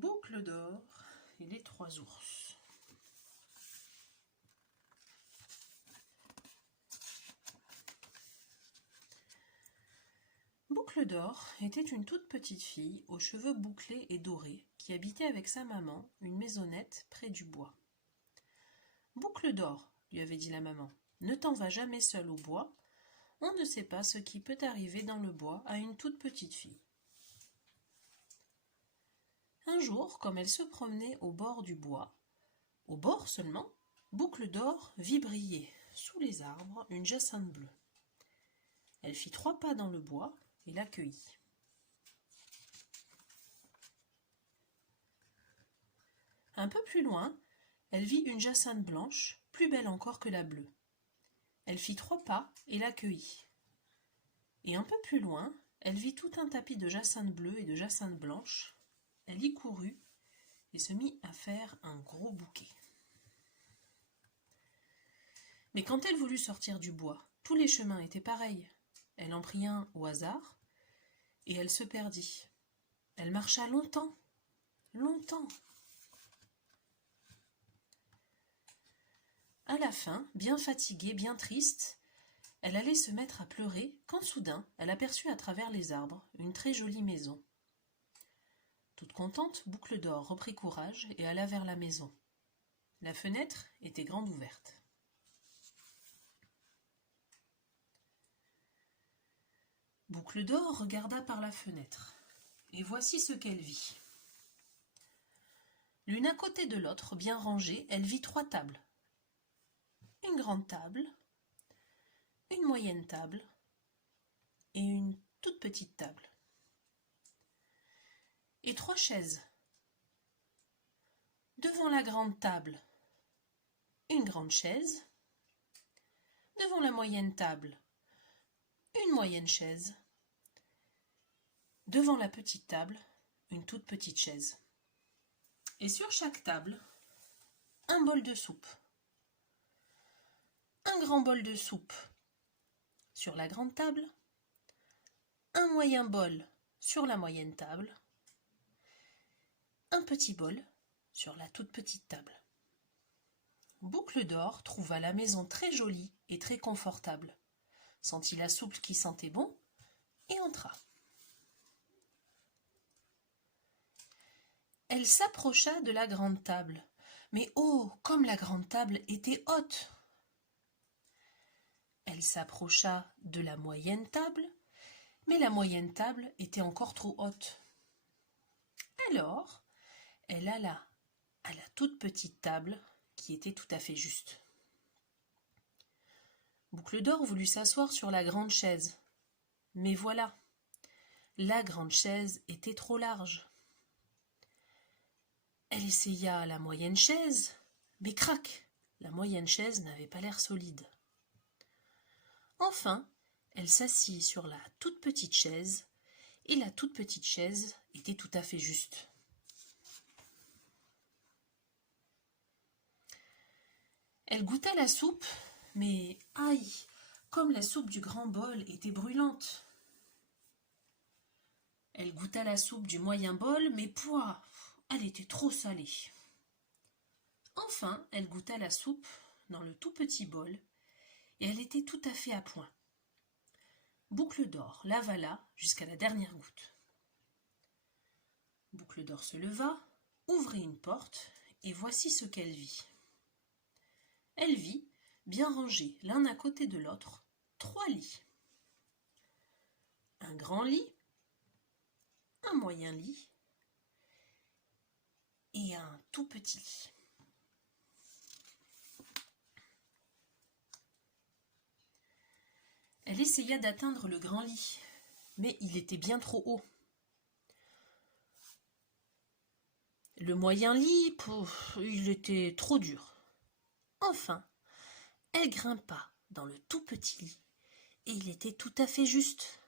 Boucle d'or et les trois ours. Boucle d'or était une toute petite fille aux cheveux bouclés et dorés qui habitait avec sa maman une maisonnette près du bois. « Boucle d'or, lui avait dit la maman, ne t'en va jamais seule au bois, on ne sait pas ce qui peut arriver dans le bois à une toute petite fille. » Un jour, comme elle se promenait au bord du bois, au bord seulement, Boucle d'or vit briller, sous les arbres, une jacinthe bleue. Elle fit 3 pas dans le bois et l'accueillit. Un peu plus loin, elle vit une jacinthe blanche, plus belle encore que la bleue. Elle fit 3 pas et l'accueillit. Et un peu plus loin, elle vit tout un tapis de jacinthe bleue et de jacinthe blanche. Elle y courut et se mit à faire un gros bouquet. Mais quand elle voulut sortir du bois, tous les chemins étaient pareils. Elle en prit un au hasard et elle se perdit. Elle marcha longtemps, longtemps. À la fin, bien fatiguée, bien triste, elle allait se mettre à pleurer quand soudain elle aperçut à travers les arbres une très jolie maison. Toute contente, Boucle d'or reprit courage et alla vers la maison. La fenêtre était grande ouverte. Boucle d'or regarda par la fenêtre, et voici ce qu'elle vit. L'une à côté de l'autre, bien rangées, elle vit 3 tables. Une grande table, une moyenne table et une toute petite table. Et 3 chaises. Devant la grande table, une grande chaise. Devant la moyenne table, une moyenne chaise. Devant la petite table, une toute petite chaise. Et sur chaque table, un bol de soupe. Un grand bol de soupe sur la grande table, un moyen bol sur la moyenne table, un petit bol sur la toute petite table. Boucle d'or trouva la maison très jolie et très confortable, sentit la soupe qui sentait bon et entra. Elle s'approcha de la grande table, mais oh, comme la grande table était haute! Elle s'approcha de la moyenne table, mais la moyenne table était encore trop haute. Alors, elle alla à la toute petite table qui était tout à fait juste. Boucle d'or voulut s'asseoir sur la grande chaise, mais voilà, la grande chaise était trop large. Elle essaya la moyenne chaise, mais crac, la moyenne chaise n'avait pas l'air solide. Enfin, elle s'assit sur la toute petite chaise, et la toute petite chaise était tout à fait juste. Elle goûta la soupe, mais aïe, comme la soupe du grand bol était brûlante. Elle goûta la soupe du moyen bol, mais pouah, elle était trop salée. Enfin, elle goûta la soupe dans le tout petit bol, et elle était tout à fait à point. Boucle d'or l'avala jusqu'à la dernière goutte. Boucle d'or se leva, ouvrit une porte, et voici ce qu'elle vit. Elle vit, bien rangés l'un à côté de l'autre, 3 lits. Un grand lit, un moyen lit et un tout petit lit. Elle essaya d'atteindre le grand lit, mais il était bien trop haut. Le moyen lit, il était trop dur. Enfin, elle grimpa dans le tout petit lit, et il était tout à fait juste.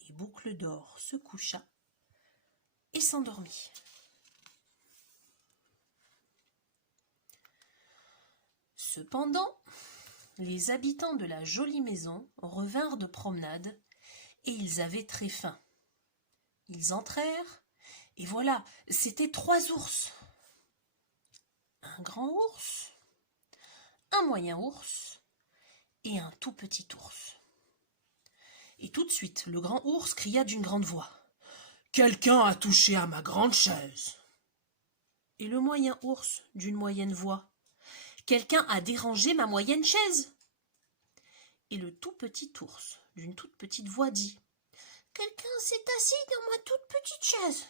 Et Boucle d'or se coucha et s'endormit. Cependant, les habitants de la jolie maison revinrent de promenade, et ils avaient très faim. Ils entrèrent, Et voilà, c'était 3 ours. Un grand ours, un moyen ours et un tout petit ours. Et tout de suite, le grand ours cria d'une grande voix. « Quelqu'un a touché à ma grande chaise !» Et le moyen ours d'une moyenne voix. « Quelqu'un a dérangé ma moyenne chaise !» Et le tout petit ours d'une toute petite voix dit. « Quelqu'un s'est assis dans ma toute petite chaise !»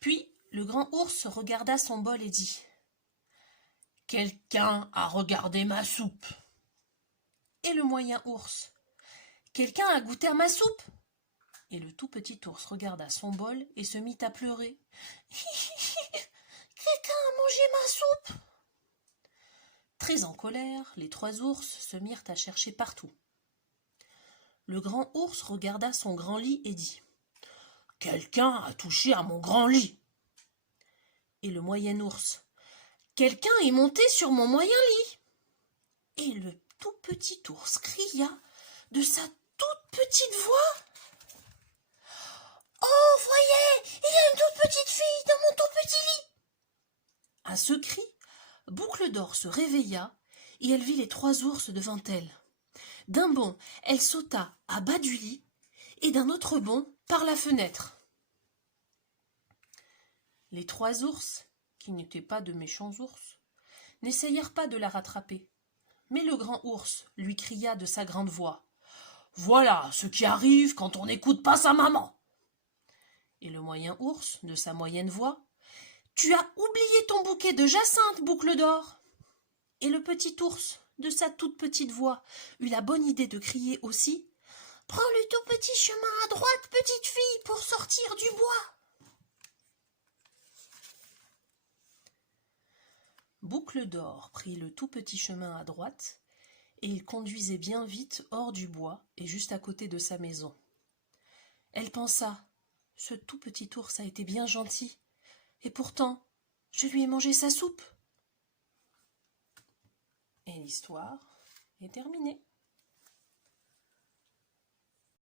Puis le grand ours regarda son bol et dit. « Quelqu'un a regardé ma soupe !» Et le moyen ours. « Quelqu'un a goûté à ma soupe !» Et le tout petit ours regarda son bol et se mit à pleurer. « Quelqu'un a mangé ma soupe !» Très en colère, les 3 ours se mirent à chercher partout. Le grand ours regarda son grand lit et dit. « Quelqu'un a touché à mon grand lit !» Et le moyen ours. « Quelqu'un est monté sur mon moyen lit !» Et le tout petit ours cria de sa toute petite voix. « Oh, voyez, il y a une toute petite fille dans mon tout petit lit !» À ce cri, Boucle d'Or se réveilla et elle vit les 3 ours devant elle. D'un bond, elle sauta à bas du lit et d'un autre bond par la fenêtre. Les 3 ours, qui n'étaient pas de méchants ours, n'essayèrent pas de la rattraper. Mais le grand ours lui cria de sa grande voix. « Voilà ce qui arrive quand on n'écoute pas sa maman !» Et le moyen ours, de sa moyenne voix. « Tu as oublié ton bouquet de jacinthe, Boucle d'Or !» Et le petit ours, de sa toute petite voix, eut la bonne idée de crier aussi. « Prends le tout petit chemin à droite, petite fille, pour sortir du bois !» Boucle d'Or prit le tout petit chemin à droite, et il conduisait bien vite hors du bois et juste à côté de sa maison. Elle pensa, ce tout petit ours a été bien gentil, et pourtant, je lui ai mangé sa soupe. Et l'histoire est terminée.